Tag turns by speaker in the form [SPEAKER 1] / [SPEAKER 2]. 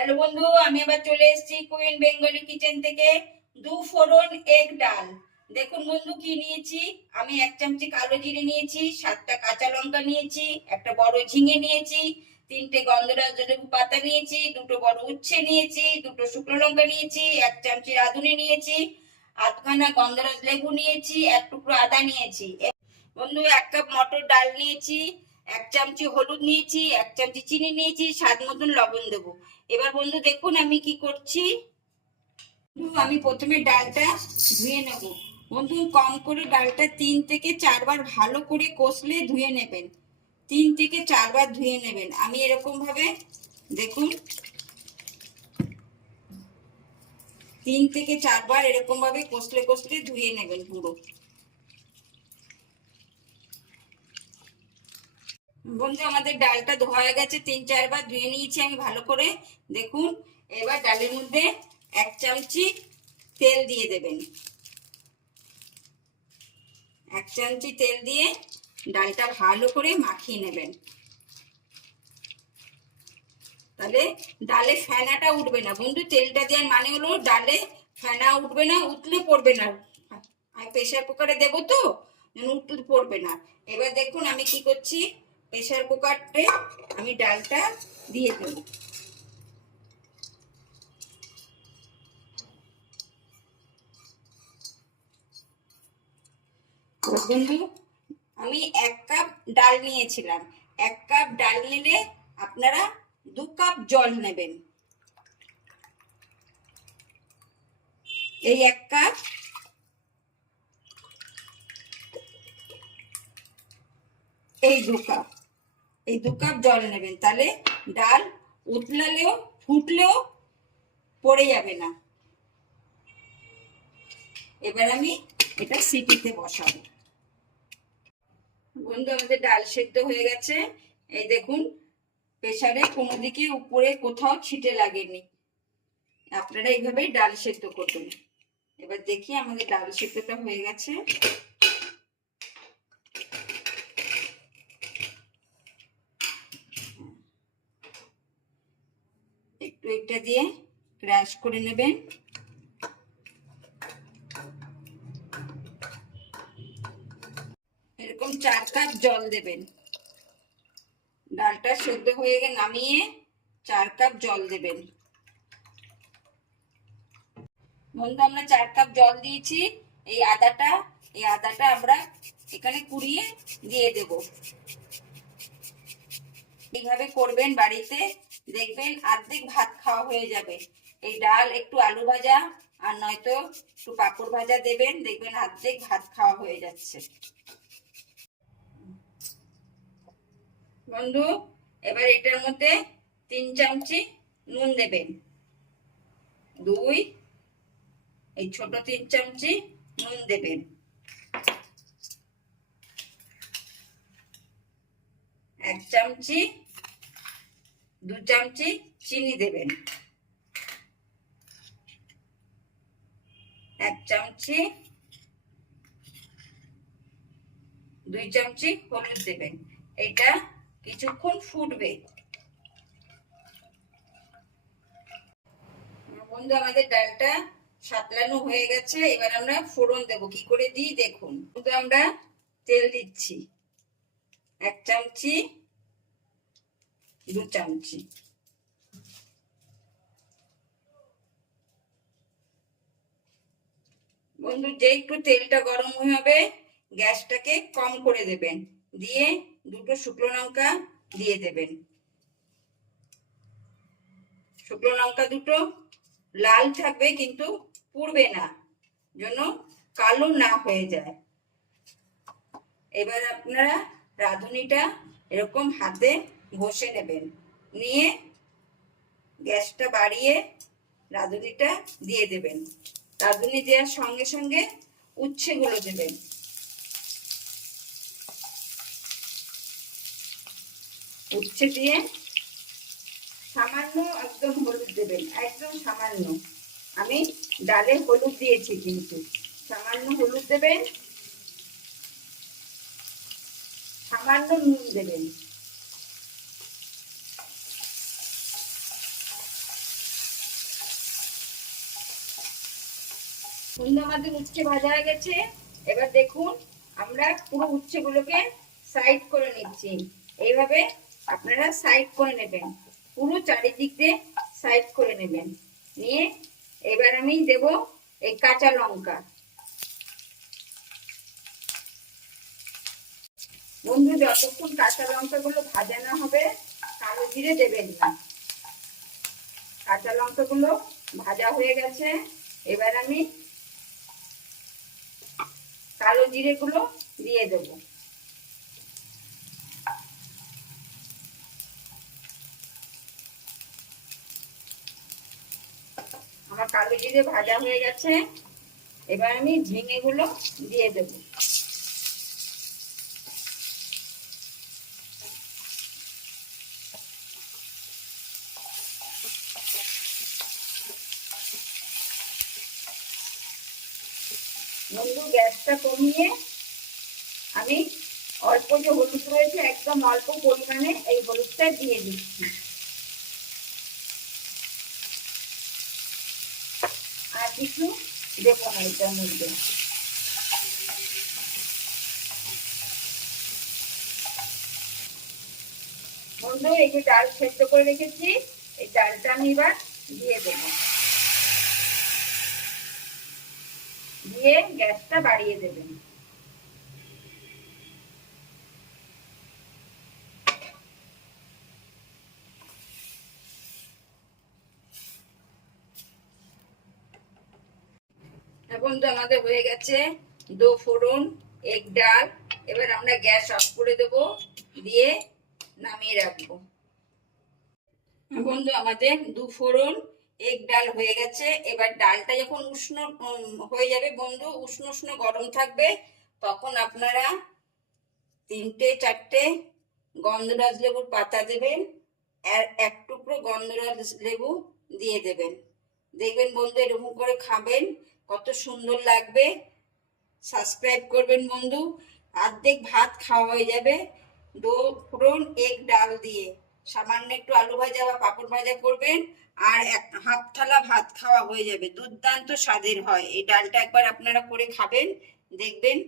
[SPEAKER 1] Hello বন্ধু, আমি আবার চলে এসেছি কুইন বেঙ্গলি কিচেন থেকে দু ফোড়ন এগ ডাল। দেখুন বন্ধু, কি নিয়েছি? আমি এক চামচি কালো জিরে নিয়েছি, সাতটা কাঁচা লঙ্কা নিয়েছি, একটা বড় ঝিঙে নিয়েছি, তিনটে গন্ধরাজ লেবু পাতা নিয়েছি, দুটো বড় উচ্ছে নিয়েছি, দুটো শুকনো লঙ্কা নিয়েছি, এক চামচি রাঁধুনি নিয়েছি, আধখানা গন্ধরাজ লেবু নিয়েছি, এক টুকরো আদা নিয়েছি। বন্ধু, এক কাপ মটর ডাল নিয়েছি এক চামচি হলুদ নিয়েছি, এক চামচি চিনি নিয়েছি, স্বাদ মতন লবণ দেবো। এবার বন্ধু দেখুন আমি কি করছি। আমি প্রথমে ডালটা ধুয়ে নেব। বন্ধু, কম করে ডালটা তিন থেকে চারবার ভালো করে কষলে ধুয়ে নেবেন। তিন থেকে চারবার ধুয়ে নেবেন। আমি এরকম ভাবে, দেখুন। তিন থেকে চারবার এরকম ভাবে কষলে কষলে ধুয়ে নেবেন পুরো। বন্ধু, আমাদের ডালটা ধোয়া গেছে। তিন, চারবার ধুয়ে নিয়েছি আমি ভালো করে। দেখুন, এবার ডালের মধ্যে এক চামচি তেল দিয়ে দেবেন। এক চামচি তেল দিয়ে ডালটা ভালো করে মাখিয়ে নেবেন। তাহলে ডালে ফেনাটা উঠবে না। বন্ধু, তেলটা দেওয়ার মানে হলো ডালে ফেনা উঠবে না উঠলে পড়বে না। আমি প্রেশার কুকারে দেবো তো উঠলে পড়বে না। এবার দেখুন আমি কি করছি। প্রেশার কুকারটে আমি ডালটা দিয়ে দেব। বন্ধু, আমি এক কাপ ডাল নিয়েছিলাম। এক কাপ ডাল নিলে আপনারা দু কাপ জল নেবেন। এই এক কাপ। এই দু কাপ। এই দু কাপ জল নেবেন। তাহলে ডাল উতলালেও, ফুটলেও পড়ে যাবে না। এবার আমি এটা সিটিতে বসাবো। বন্ধু, আমাদের ডাল সেদ্ধ হয়ে গেছে। এই দেখুন, প্রেসারে কোনো দিকে উপরে কোথাও ছিটে লাগেনি। আপনারা এইভাবেই ডাল সেদ্ধ করবেন এবার দেখি আমাদের ডাল সেদ্ধটা হয়ে গেছে। একটু এটা দিয়ে ক্র্যাশ করে নেবেন। এরকম চার কাপ জল দেবেন। ডালটা সেদ্ধ হয়ে গেলে নামিয়ে চার কাপ জল দেবেন। বন্ধু, আমরা চার কাপ জল দিয়েছি। এই আদাটা এই আদাটা আমরা এখানে কুড়িয়ে দিয়ে দেব। এইভাবে করবেন বাড়িতে। দেখবেন অর্ধেক ভাত খাওয়া হয়ে যাবে। এই ডাল একটু আলু ভাজা, আর নয়তো একটু পাঁপড় ভাজা দেবেন, দেখবেন অর্ধেক ভাত খাওয়া হয়ে যাচ্ছে। বন্ধু, এবার এটার মধ্যে তিন চামচি নুন দেবেন। দুই, এই ছোট তিন চামচি নুন দেবেন। এক চামচি দু চামচি চিনি দেবেন। এক চামচি, দুই চামচি হলুদ দেবেন। এটা কিছুক্ষণ ফুটবে। বন্ধু, আমাদের ডালটা সাতলানো হয়ে গেছে। এবার আমরা ফোড়ন দেব। কি করে দিই? দেখুন। আমরা তেল দিচ্ছি। এক চামচি চামচি বন্ধু যে একটু তেলটা গরম হয়ে হবে, গ্যাসটাকে কম করে দেবেন। দিয়ে দুটো শুকনো লঙ্কা দিয়ে দেবেন। শুকনো লঙ্কা দুটো লাল থাকবে, কিন্তু পুড়বে না, যেন কালো না হয়ে যায়। এবার আপনারা রাঁধুনিটা এরকম হাতে ঘষে নেবেন। নিয়ে গ্যাসটা বাড়িয়ে রাঁধুনিটা দিয়ে দেবেন। রাঁধুনি দেওয়ার সঙ্গে সঙ্গে উচ্ছেগুলো দেবেন। উচ্ছে দিয়ে সামান্য একদম হলুদ দেবেন, একদম সামান্য। আমি ডালে হলুদ দিয়েছি কিন্তু। সামান্য হলুদ দেবেন, সামান্য নুন দেবেন। বন্ধু আমাদের উচ্ছে ভাজা হয়ে গেছে। এবার দেখুন, আমরা পুরো উচ্ছেগুলোকে সাইড করে নিচ্ছি। এইভাবে আপনারা সাইড করে নেবেন। পুরো চারিদিক দিয়ে সাইড করে নেবেন। নিয়ে এবার আমি দেব এই কাঁচা লঙ্কা। বন্ধু, যতক্ষণ কাঁচা লঙ্কাগুলো ভাজা না হবে, কালো জিরে দেবেন না। কাঁচা লঙ্কাগুলো ভাজা হয়ে গেছে। এবার আমি কালো জিরে গুলো দিয়ে দেব। আমার কালো জিরে ভাজা হয়ে গেছে। এবার আমি ঝিঙে গুলো দিয়ে দেব। বন্ধু গ্যাসটা কমিয়ে আমি অল্প যে হলুদ রয়েছে, একদম অল্প পরিমাণে এই হলুদটা দিয়ে দিচ্ছি। আর কিছু দেবো না এটার মধ্যে। বন্ধু, এই যে ডাল সেদ্ধ করে রেখেছি, এই ডালটা আমি এবার দিয়ে দেবো। দিয়ে গ্যাসটা বাড়িয়ে দেবেন। এখন তো আমাদের হয়ে গেছে দো ফোড়ন এক ডাল। এবার আমরা গ্যাস অফ করে দেব, দিয়ে নামিয়ে রাখব। বন্ধু, আমাদের দু ফোড়ন এক ডাল হয়ে গেছে। এবার ডালটা যখন উষ্ণ হয়ে যাবে বন্ধু, উষ্ণ উষ্ণ গরম থাকবে, তখন আপনারা তিনটে, চারটে গন্ধরাজ লেবুর পাতা দেবেন, আর এক টুকরো গন্ধরাজ লেবু দিয়ে দেবেন। দেখবেন বন্ধু, এরকম করে খাবেন, কত সুন্দর লাগবে। সাবস্ক্রাইব করবেন বন্ধু, অর্ধেক ভাত খাওয়া হয়ে যাবে। দো ফোড়ন এক ডাল দিয়ে। সামান্য একটু আলু ভাজা বা পাপড় ভাজা করবেন, আর এক হাফ থালা ভাত খাওয়া হয়ে যাবে। দুর্দান্ত স্বাদের হয়। এই ডালটা একবার আপনারা করে খাবেন, দেখবেন